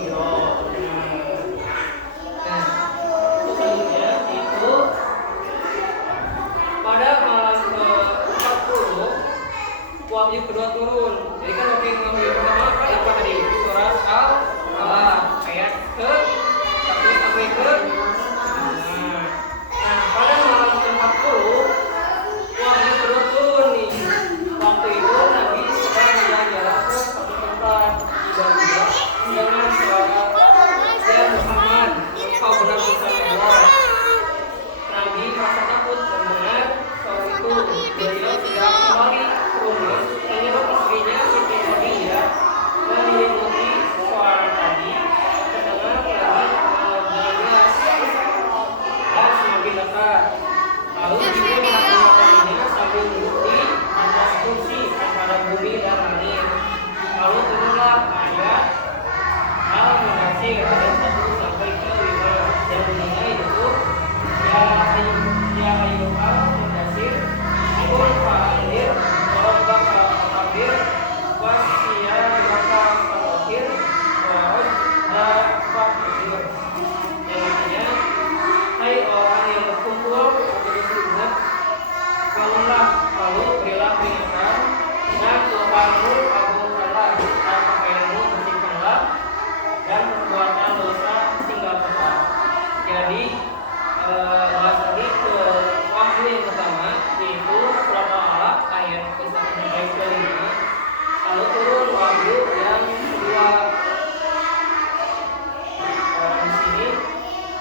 Hiro. Nah, selanjutnya itu pada malam ke-40 wahyu kedua turun. Jadi kan wahyu pertama kan apa tadi? Surat Al-Alaq ayat ke 1 sampai ke. Nah, pada malam ke-40 wahyu kedua turun nih. Waktu itu Nabi sedang jalan-jalan ke satu tempat. Tiba-tiba dengan suara, "Ya Muhammad, engkau benar-benar Allah." Nabi merasa takut mendengar suara itu. Beliau segera kembali ke rumah, menyuruh istrinya Siti Khadijah menyelimuti suara tadi. Terdengar lagi jelas dan semakin dekat. Lalu Jibril melakukannya sambil duduk di atas kursi antara bumi dan langit. Lalu turunlah ayat Al-Mudaththir ayat 1 sampai ke 5 yang bunyinya itu, Ya ayyuhal mudaththir qum fa'anzir wa rabbaka fakabbir wathiyabaka fatahhir wa rabbaka fakabbir. Yang artinya, hai orang yang berkumpul atau berselimut, bangunlah, lalu berilah peringatan, dan Tuhanmu agungkanlah, dan pakaianmu bersihkanlah, dan perbuatan dosa tinggalkanlah. Jadi bahas lagi ke wahyu yang pertama, yaitu surat Al-Alaq ayat ke-1 sampai ke-5. Lalu turun wahyu yang kedua. Di sini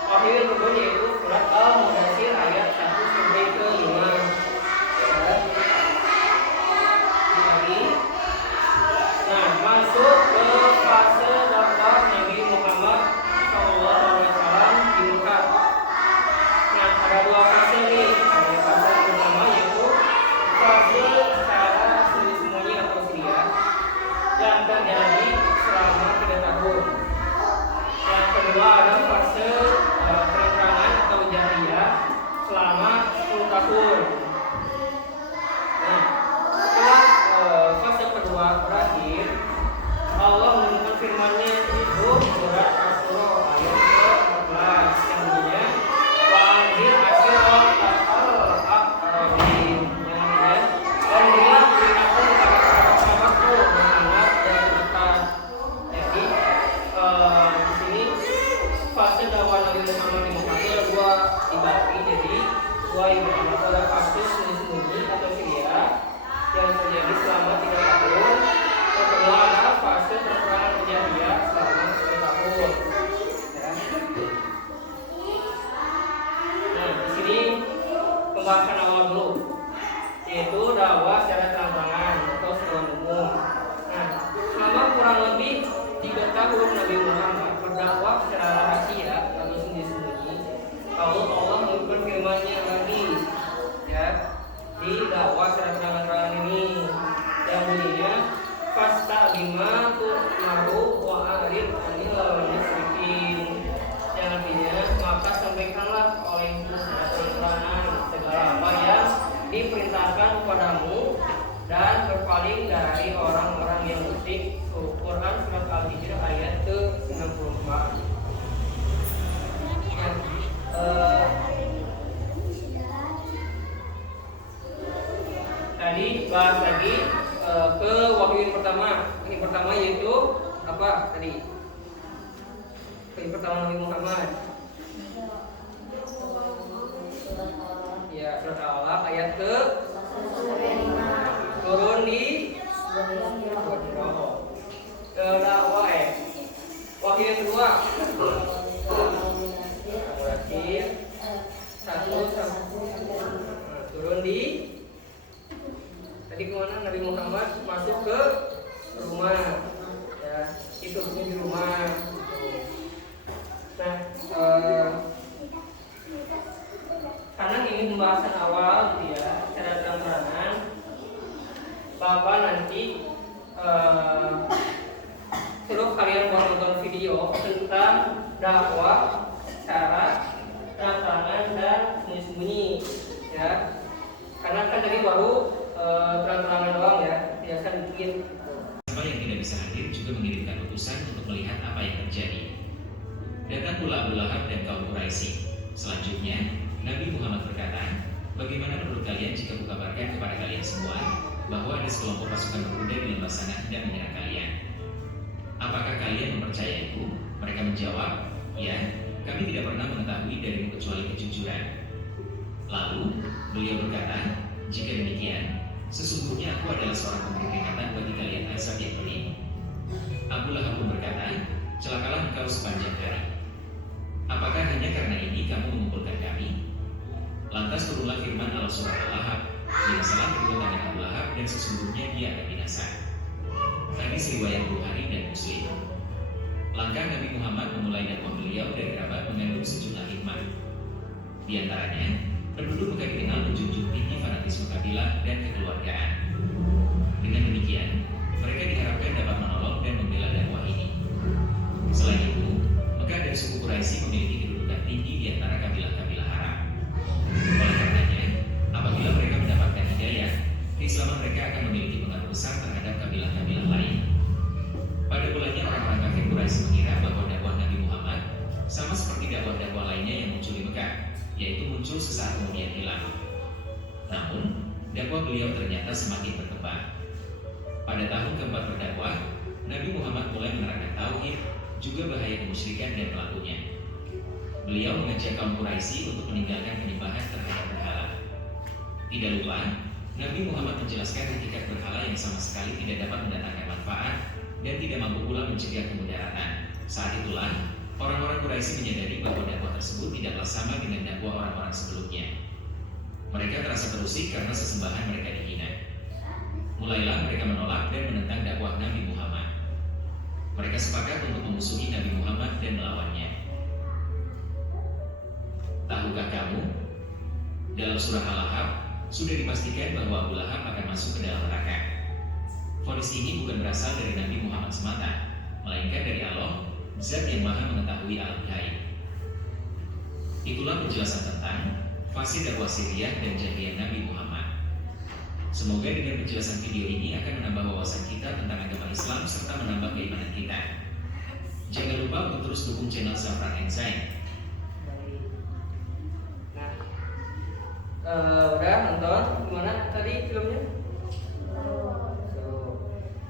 wahyu yang kedua yaitu surat Al-Mudaththir ayat 1 sampai ke-5. Lagi. Nah, masuk ke fase dakwah Nabi Muhammad SAW di Mekah. Nah, ada dua fase nih. Ada fase yang pertama yaitu fase secara sembunyi atau sedia yang terjadi selama 3 tahun. Yang kedua ada fase terang-terangan atau jahriyah selama 10 tahun. Nah, setelah fase kedua berakhir, Allah menurunkan firman-Nya itu surat Asy-Syura ayat ke-14 yang bunyinya, "Wa'anzir ashiratakal aqrabin." Yang artinya, dan berilah peringatan kepada kerabat-kerabatmu mengingat dan dekat. Jadi di sini fase dakwah Nabi Muhammad di Mekah itu ada dua dibagi. Jadi dua yang pertama adalah fase sembunyi atau sedia yang terjadi selama 3 tahun. Yang kedua adalah fase terang-terangan jahriyah selama 10 tahun. Ya. Nah, di sini pembahasan awal dulu, yaitu dakwah secara terang-terangan atau secara umum. Nah, selama kurang lebih 3 tahun Nabi Muhammad berdakwah secara rahasia atau sembunyi-sembunyi. Lalu Allah menurunkan firman-Nya lagi, ya, di dakwah secara terang-terangan ini yang bunyinya, "Fastaqima tu'maru wa a'rid 'anil musyrikin." Yang artinya, maka sampaikanlah olehmu secara terang-terangan segala apa yang diperintahkan kepadamu dan berpaling dari orang-orang yang musyrik. Quran surat Al-Hijr ayat ke-94. Tadi bahas lagi ke wahyu yang pertama. Yang pertama yaitu apa tadi? Yang pertama Nabi Muhammad. Ya, surat Al-Alaq ayat ke turun di dakwah wahyu yang kedua. Al-Mudaththir 1 turun di tadi kemana Nabi Muhammad masuk ke rumah, ya, itu di rumah. Nah, karena ini pembahasan awal gitu ya, secara terang-terangan, Bapak nanti suruh kalian buat nonton video tentang dakwah secara terang-terangan dan sembunyi-sembunyi, ya. Karena kan tadi baru terang-terangan doang ya, biasa dikit. Siapa yang tidak bisa hadir juga mengirimkan utusan untuk melihat apa yang terjadi. Datang pula Abu Lahab dan kaum Quraisy. Selanjutnya, Nabi Muhammad berkata, "Bagaimana menurut kalian jika kukabarkan kepada kalian semua bahwa ada sekelompok pasukan berkuda di lembah sana hendak menyerang kalian? Apakah kalian mempercayaiku?" Mereka menjawab, "Ya, kami tidak pernah mengetahui darimu kecuali kejujuran." Lalu, beliau berkata, "Jika demikian, sesungguhnya aku adalah seorang pemberi peringatan bagi kalian azab yang pedih." Abu Lahab pun berkata, "Celakalah engkau sepanjang hari. Apakah hanya karena ini kamu mengumpulkan kami?" Lantas turunlah firman Allah surah Al-Lahab, "Binasalah kedua tangan Abu Lahab dan sesungguhnya dia akan binasa." Hadis riwayat Bukhari dan Muslim. Langkah Nabi Muhammad memulai dakwah beliau dari Rabat mengandung sejumlah hikmah. Di antaranya, penduduk Mekah dikenal menjunjung tinggi fanatisme kabilah dan kekeluargaan. Dengan demikian, mereka diharapkan dapat menolong dan membela dakwah ini. Selain itu, Mekah dan suku Quraisy memiliki kedudukan tinggi di antara kabilah-kabilah Arab. Oleh karenanya, apabila mereka mendapatkan hidayah, keislaman mereka akan memiliki pengaruh besar terhadap kabilah-kabilah lain. Pada mulanya orang-orang kafir Quraisy mengira bahwa dakwah Nabi Muhammad sama seperti dakwah-dakwah lainnya yang muncul di Mekah, yaitu muncul sesaat kemudian hilang. Namun, dakwah beliau ternyata semakin berkembang. Pada tahun keempat berdakwah, Nabi Muhammad mulai menerangkan tauhid, juga bahaya kemusyrikan dan pelakunya. Beliau mengajak kaum Quraisy untuk meninggalkan penyembahan terhadap berhala. Tidak lupa, Nabi Muhammad menjelaskan hakikat berhala yang sama sekali tidak dapat mendatangkan manfaat dan tidak mampu pula mencegah kemudaratan. Saat itulah, orang-orang Quraisy menyadari bahwa dakwah tersebut tidaklah sama dengan dakwah orang-orang sebelumnya. Mereka terasa terusik karena sesembahan mereka dihina. Mulailah mereka menolak dan menentang dakwah Nabi Muhammad. Mereka sepakat untuk memusuhi Nabi Muhammad dan melawannya. Tahukah kamu? Dalam surah Al-Lahab sudah dipastikan bahwa Abu Lahab akan masuk ke dalam neraka. Vonis ini bukan berasal dari Nabi Muhammad semata, melainkan dari Allah, Zat yang Maha mengetahui alam gaib. Itulah penjelasan tentang fase dakwah sirriyah dan jahiliyah Nabi Muhammad. Semoga dengan penjelasan video ini akan menambah wawasan kita tentang agama Islam serta menambah keimanan kita. Jangan lupa untuk terus dukung channel Zafran and Zain. Udah nonton gimana tadi filmnya?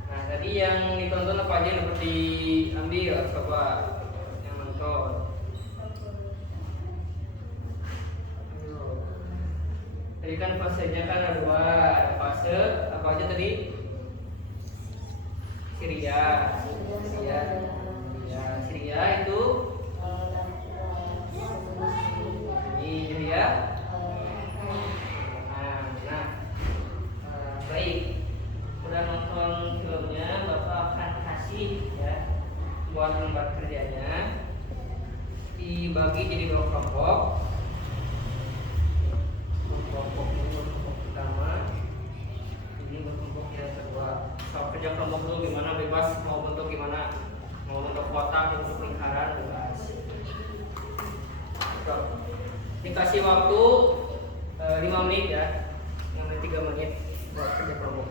Nah tadi yang ditonton apa aja yang dapat diambil, coba yang nonton. Tadi kan fasenya kan ada dua, ada fase apa aja tadi? Syria itu Syria. Baik, udah nonton filmnya, Bapak akan kasih ya buat lembar kerjanya dibagi jadi dua kelompok. Kelompok ini kelompok pertama, ini kelompok yang kedua. Soal kerja kelompok dulu gimana, bebas mau bentuk gimana, mau bentuk kotak, bentuk lingkaran, bebas. Dikasih waktu 5 menit ya, yang 3 menit buat kerja kelompok.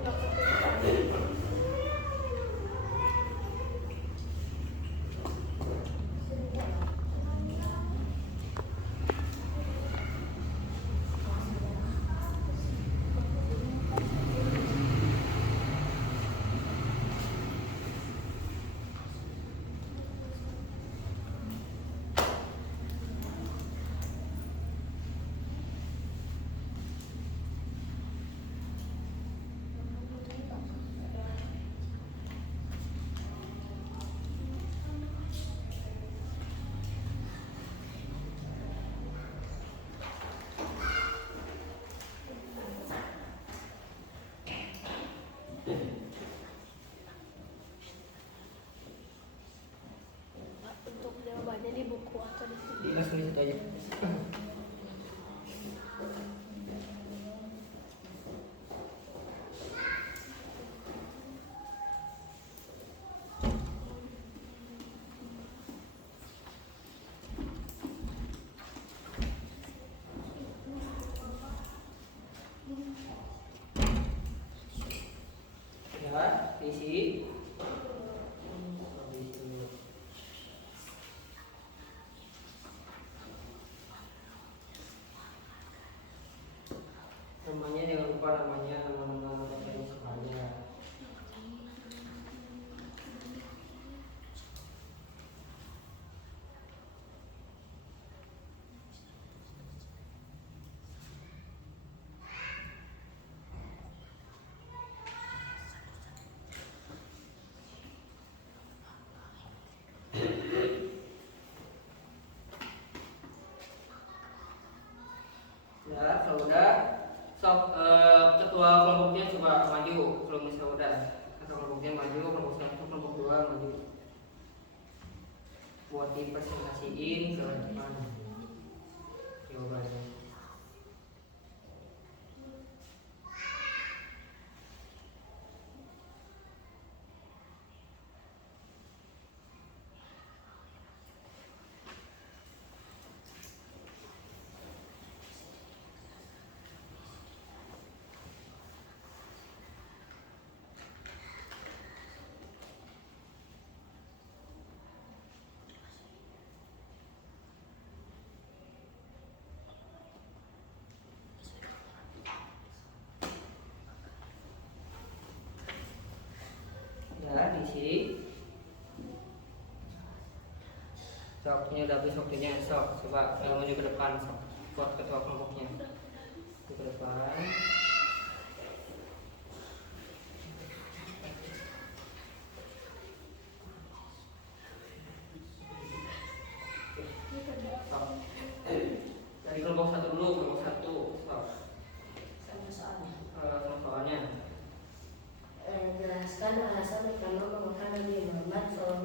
Untuk jawabannya di buku atau di sini? Langsung di situ aja. Ya, isi. Habis itu. namanya nama-nama yang sukanya. Ya, kalau udah, sok ketua kelompoknya coba maju. Kalau misalnya udah, ketua kelompoknya maju, kelompok satu, kelompok dua maju. Buat dipresentasiin ke depan jawabannya. Ya, diisi. Sok, ini udah habis waktunya. Sok, coba maju ke depan. Sok, buat ketua kelompoknya maju ke depan. Sok. Dari kelompok satu dulu, kelompok satu. Sok. Soalnya. Jelaskan alasan utama menggunakan Nabi Muhammad SAW